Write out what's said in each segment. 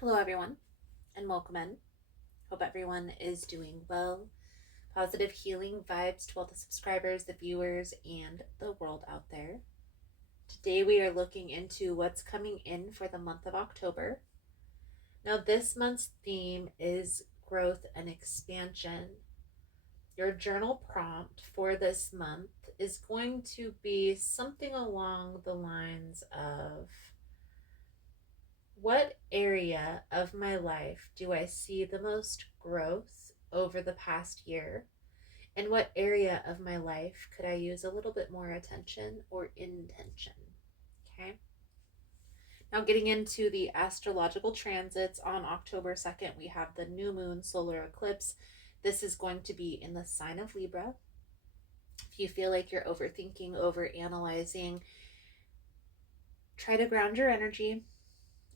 Hello, everyone, and welcome in. Hope everyone is doing well. Positive healing vibes to all the subscribers, the viewers, and the world out there. Today, we are looking into what's coming in for the month of October. Now, this month's theme is growth and expansion. Your journal prompt for this month is going to be something along the lines of, what area of my life do I see the most growth over the past year? And what area of my life could I use a little bit more attention or intention? Okay. Now, getting into the astrological transits, on October 2nd, we have the new moon solar eclipse. This is going to be in the sign of Libra. If you feel like you're overthinking, over analyzing, try to ground your energy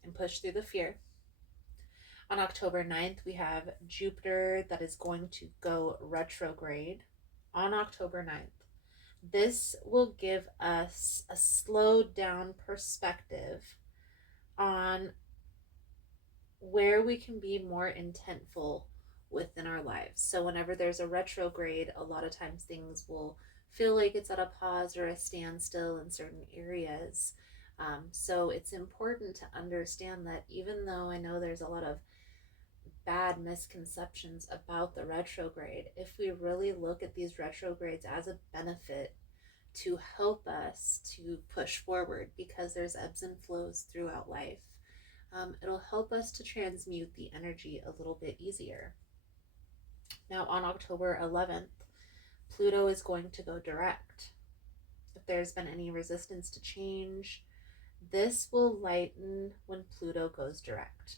and push through the fear. On October 9th, we have Jupiter that is going to go retrograde on October 9th. This will give us a slowed down perspective on where we can be more intentful within our lives. So, whenever there's a retrograde, a lot of times things will feel like it's at a pause or a standstill in certain areas. So, it's important to understand that even though I know there's a lot of bad misconceptions about the retrograde, if we really look at these retrogrades as a benefit to help us to push forward, because there's ebbs and flows throughout life, it'll help us to transmute the energy a little bit easier. Now, on October 11th, Pluto is going to go direct. If there's been any resistance to change, this will lighten when Pluto goes direct.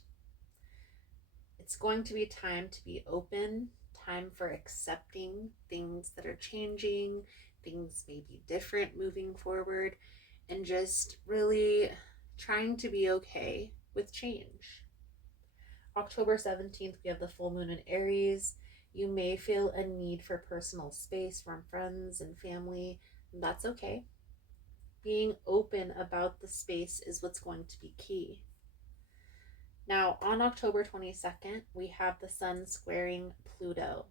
It's going to be time to be open, time for accepting things that are changing, things may be different moving forward, and just really trying to be okay with change. October 17th, we have the full moon in Aries. You may feel a need for personal space from friends and family. That's okay. Being open about the space is what's going to be key. Now, on October 22nd, we have the sun squaring Pluto.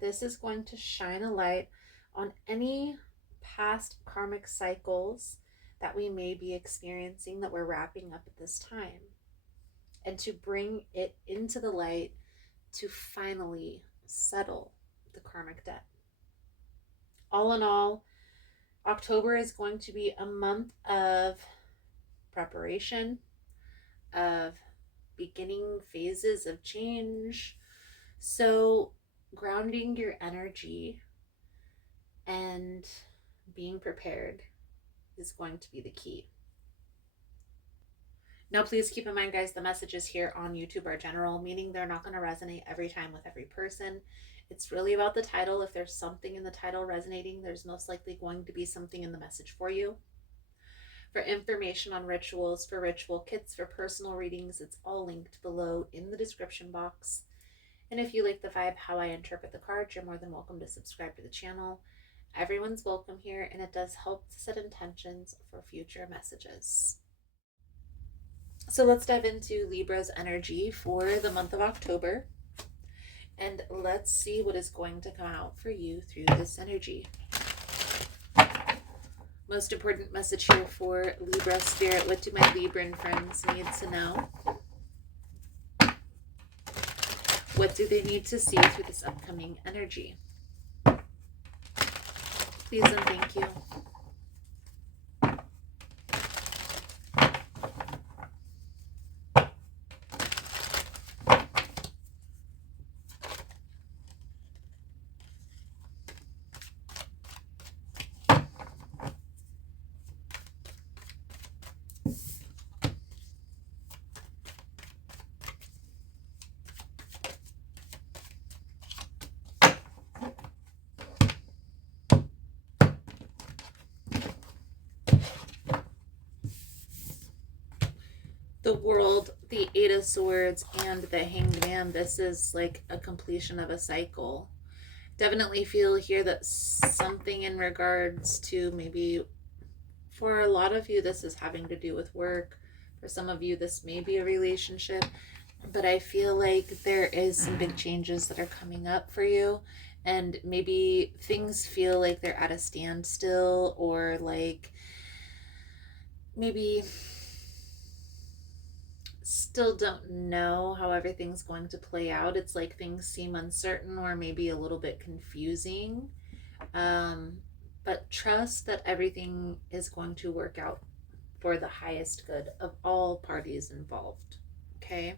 This is going to shine a light on any past karmic cycles that we may be experiencing that we're wrapping up at this time, and to bring it into the light to finally settle the karmic debt. All in all, October is going to be a month of preparation, of beginning phases of change. So, grounding your energy and being prepared is going to be the key. Now, please keep in mind, guys, the messages here on YouTube are general, meaning they're not going to resonate every time with every person. It's really about the title. If there's something in the title resonating, there's most likely going to be something in the message for you. For information on rituals, for ritual kits, for personal readings, it's all linked below in the description box. And if you like the vibe, how I interpret the cards, you're more than welcome to subscribe to the channel. Everyone's welcome here, and it does help to set intentions for future messages. So let's dive into Libra's energy for the month of October, and let's see what is going to come out for you through this energy. Most important message here for Libra Spirit. What do my Libran friends need to know? What do they need to see through this upcoming energy? Please and thank you. The World, the Eight of Swords, and the Hanged Man. This is like a completion of a cycle. Definitely feel here that something in regards to, maybe for a lot of you, this is having to do with work. For some of you, this may be a relationship, but I feel like there is some big changes that are coming up for you, and maybe things feel like they're at a standstill, or like maybe still don't know how everything's going to play out. It's like things seem uncertain or maybe a little bit confusing. Um, but trust that everything is going to work out for the highest good of all parties involved. Okay?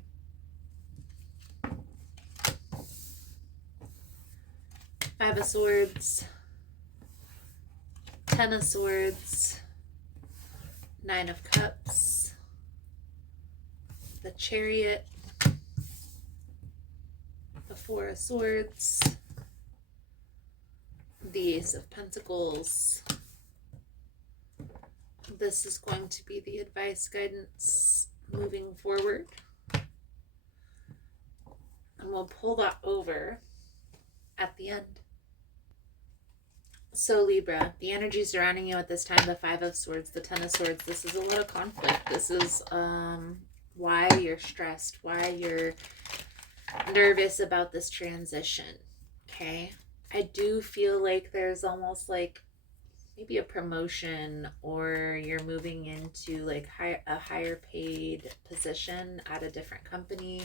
Five of Swords, Ten of Swords, Nine of Cups, the Chariot, the Four of Swords, the Ace of Pentacles. This is going to be the advice, guidance moving forward. And we'll pull that over at the end. So Libra, the energy surrounding you at this time, the Five of Swords, the Ten of Swords, this is a lot of conflict. This is why you're stressed, why you're nervous about this transition. Okay? I do feel like there's almost like maybe a promotion, or you're moving into like a higher paid position at a different company.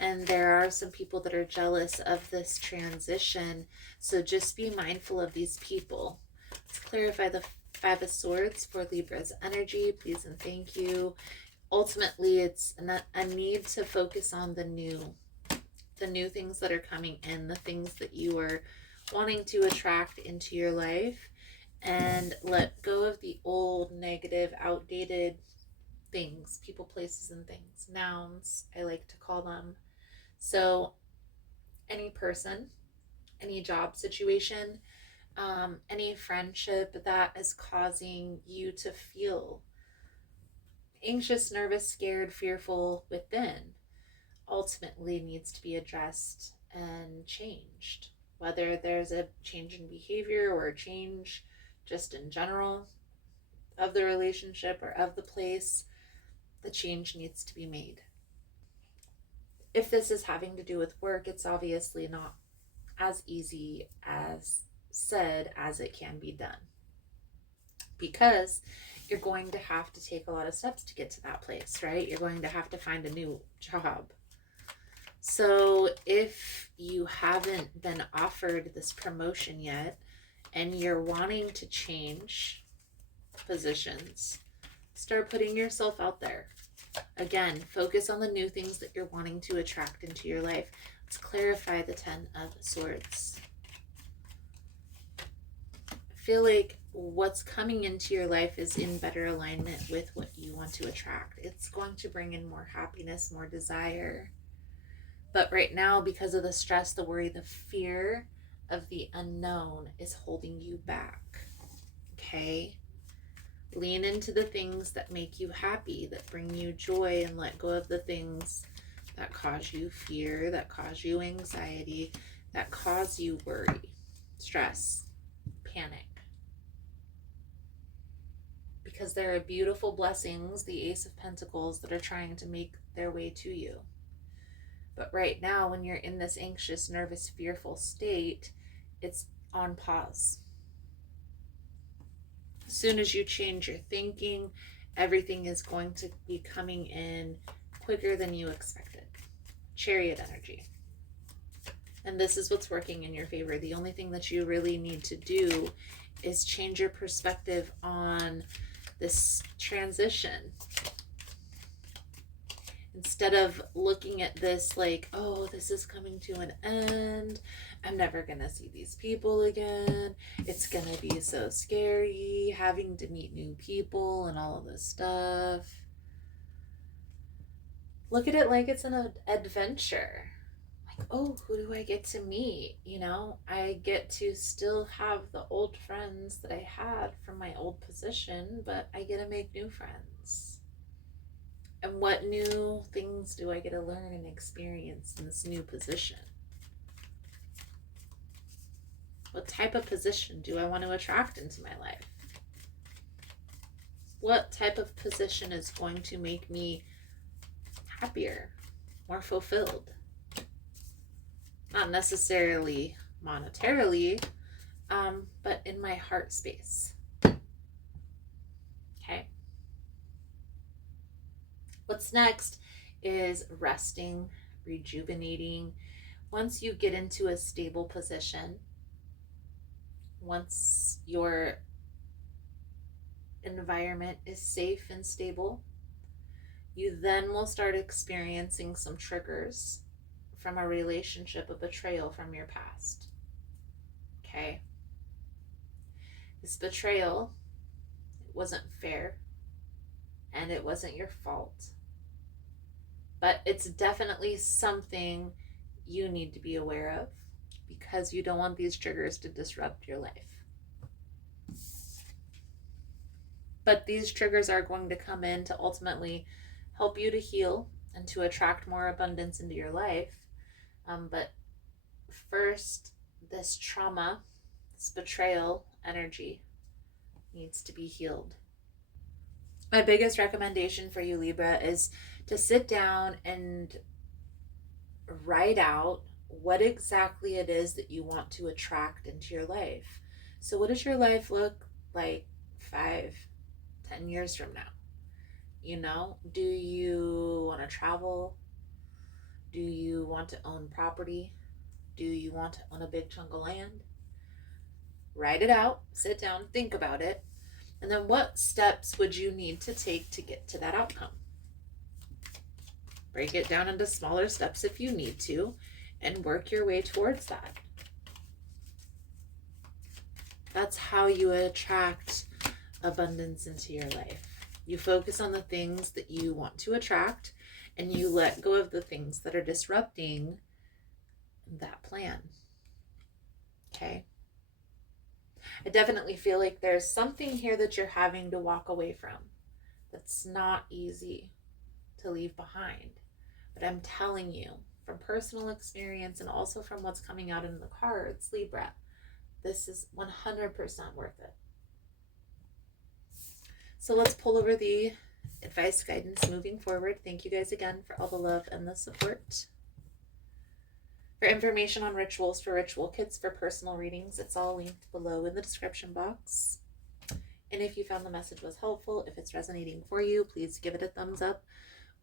And there are some people that are jealous of this transition. So just be mindful of these people. Let's clarify the Five of Swords for Libra's energy, please and thank you. Ultimately, it's a need to focus on the new things that are coming in, the things that you are wanting to attract into your life, and let go of the old, negative, outdated things, people, places, and things. Nouns, I like to call them. So any person, any job situation, any friendship that is causing you to feel anxious, nervous, scared, fearful within, ultimately needs to be addressed and changed. Whether there's a change in behavior or a change just in general of the relationship or of the place, the change needs to be made. If this is having to do with work, it's obviously not as easy as said as it can be done, because you're going to have to take a lot of steps to get to that place, right? You're going to have to find a new job. So if you haven't been offered this promotion yet and you're wanting to change positions, start putting yourself out there. Again, focus on the new things that you're wanting to attract into your life. Let's clarify the Ten of Swords. I feel like what's coming into your life is in better alignment with what you want to attract. It's going to bring in more happiness, more desire. But right now, because of the stress, the worry, the fear of the unknown is holding you back. Okay? Lean into the things that make you happy, that bring you joy, and let go of the things that cause you fear, that cause you anxiety, that cause you worry, stress, panic. Because there are beautiful blessings, the Ace of Pentacles, that are trying to make their way to you. But right now, when you're in this anxious, nervous, fearful state, it's on pause. As soon as you change your thinking, everything is going to be coming in quicker than you expected. Chariot energy. And this is what's working in your favor. The only thing that you really need to do is change your perspective on this transition. Instead of looking at this like, oh, this is coming to an end, I'm never gonna see these people again, it's gonna be so scary having to meet new people and all of this stuff. Look at it like it's an adventure. Like, oh, who do I get to meet? You know, I get to still have the old friends that I had from my old position, but I get to make new friends. And what new things do I get to learn and experience in this new position? What type of position do I want to attract into my life? What type of position is going to make me happier, more fulfilled? Not necessarily monetarily, but in my heart space. Okay. What's next is resting, rejuvenating. Once you get into a stable position, once your environment is safe and stable, you then will start experiencing some triggers from a relationship, a betrayal from your past. Okay? This betrayal wasn't fair and it wasn't your fault, but it's definitely something you need to be aware of because you don't want these triggers to disrupt your life. But these triggers are going to come in to ultimately help you to heal and to attract more abundance into your life. But first, this trauma, this betrayal energy needs to be healed. My biggest recommendation for you, Libra, is to sit down and write out what exactly it is that you want to attract into your life. So what does your life look like 5, 10 years from now? You know, do you want to travel? Do you want to own property? Do you want to own a big chunk of land? Write it out, sit down, think about it, and then what steps would you need to take to get to that outcome? Break it down into smaller steps if you need to, and work your way towards that. That's how you attract abundance into your life. You focus on the things that you want to attract, and you let go of the things that are disrupting that plan. Okay? I definitely feel like there's something here that you're having to walk away from that's not easy to leave behind. But I'm telling you, from personal experience and also from what's coming out in the cards, Libra, this is 100% worth it. So let's pull over the advice guidance moving forward. Thank you guys again for all the love and the support. For information on rituals for ritual kits for personal readings, it's all linked below in the description box. And if you found the message was helpful, if it's resonating for you, please give it a thumbs up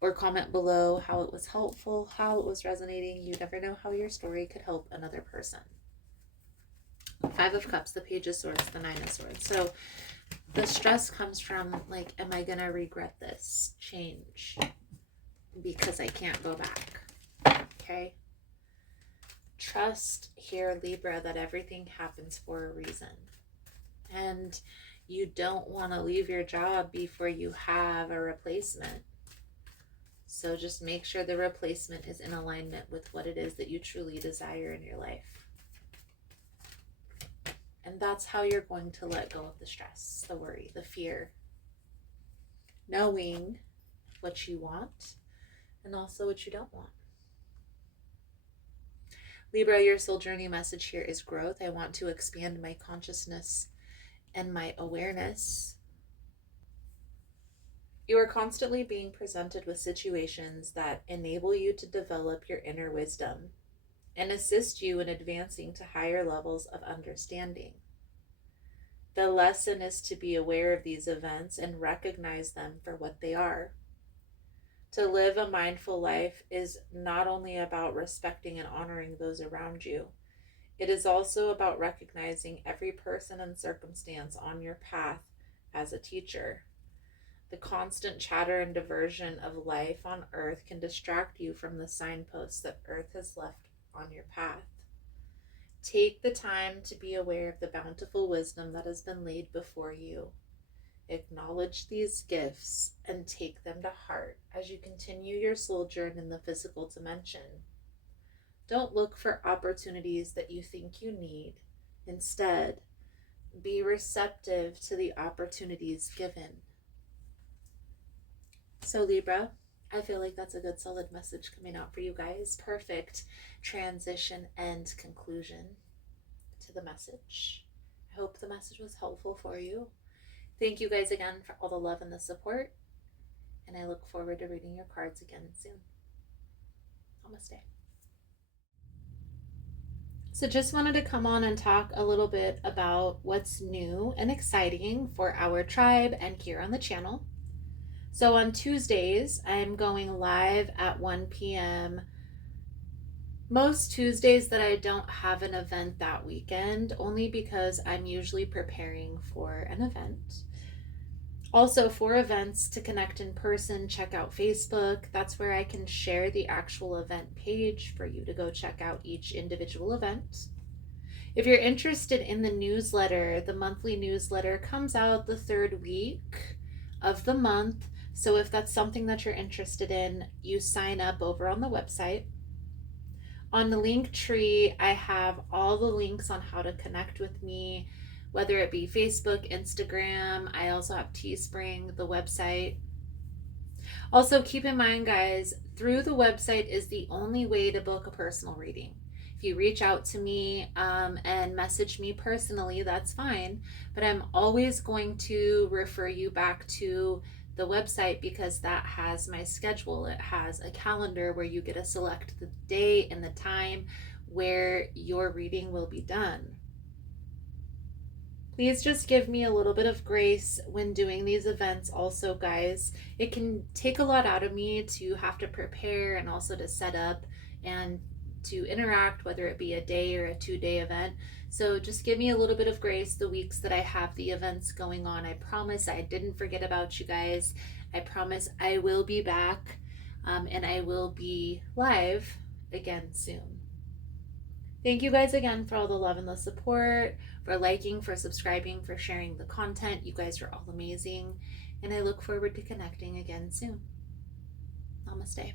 or comment below how it was helpful, how it was resonating. You never know how your story could help another person. 5 of Cups, the Page of Swords, the 9 of Swords. So the stress comes from, like, am I going to regret this change because I can't go back? Okay? Trust here, Libra, that everything happens for a reason. And you don't want to leave your job before you have a replacement. So just make sure the replacement is in alignment with what it is that you truly desire in your life. And that's how you're going to let go of the stress, the worry, the fear. Knowing what you want and also what you don't want. Libra, your soul journey message here is growth. I want to expand my consciousness and my awareness. You are constantly being presented with situations that enable you to develop your inner wisdom and assist you in advancing to higher levels of understanding. The lesson is to be aware of these events and recognize them for what they are. To live a mindful life is not only about respecting and honoring those around you, it is also about recognizing every person and circumstance on your path as a teacher. The constant chatter and diversion of life on Earth can distract you from the signposts that Earth has left on your path. Take the time to be aware of the bountiful wisdom that has been laid before you. Acknowledge these gifts and take them to heart as you continue your soul journey in the physical dimension. Don't look for opportunities that you think you need. Instead, be receptive to the opportunities given. So Libra, I feel like that's a good solid message coming out for you guys. Perfect transition and conclusion to the message. I hope the message was helpful for you. Thank you guys again for all the love and the support, and I look forward to reading your cards again soon. Namaste. So, just wanted to come on and talk a little bit about what's new and exciting for our tribe and here on the channel. So, on Tuesdays, I'm going live at 1 p.m. Most Tuesdays that I don't have an event that weekend, only because I'm usually preparing for an event. Also, for events to connect in person, check out Facebook. That's where I can share the actual event page for you to go check out each individual event. If you're interested in the newsletter, the monthly newsletter comes out the third week of the month. So if that's something that you're interested in, you sign up over on the website. On the link tree, I have all the links on how to connect with me, whether it be Facebook, Instagram. I also have Teespring, the website. Also, keep in mind, guys, through the website is the only way to book a personal reading. If you reach out to me and message me personally, that's fine. But I'm always going to refer you back to the website because that has my schedule. It has a calendar where you get to select the day and the time where your reading will be done. Please just give me a little bit of grace when doing these events also, guys. It can take a lot out of me to have to prepare and also to set up and to interact, whether it be a day or a 2-day event. So just give me a little bit of grace the weeks that I have the events going on. I promise I didn't forget about you guys. I promise I will be back and I will be live again soon. Thank you guys again for all the love and the support, for liking, for subscribing, for sharing the content. You guys are all amazing, and I look forward to connecting again soon. Namaste.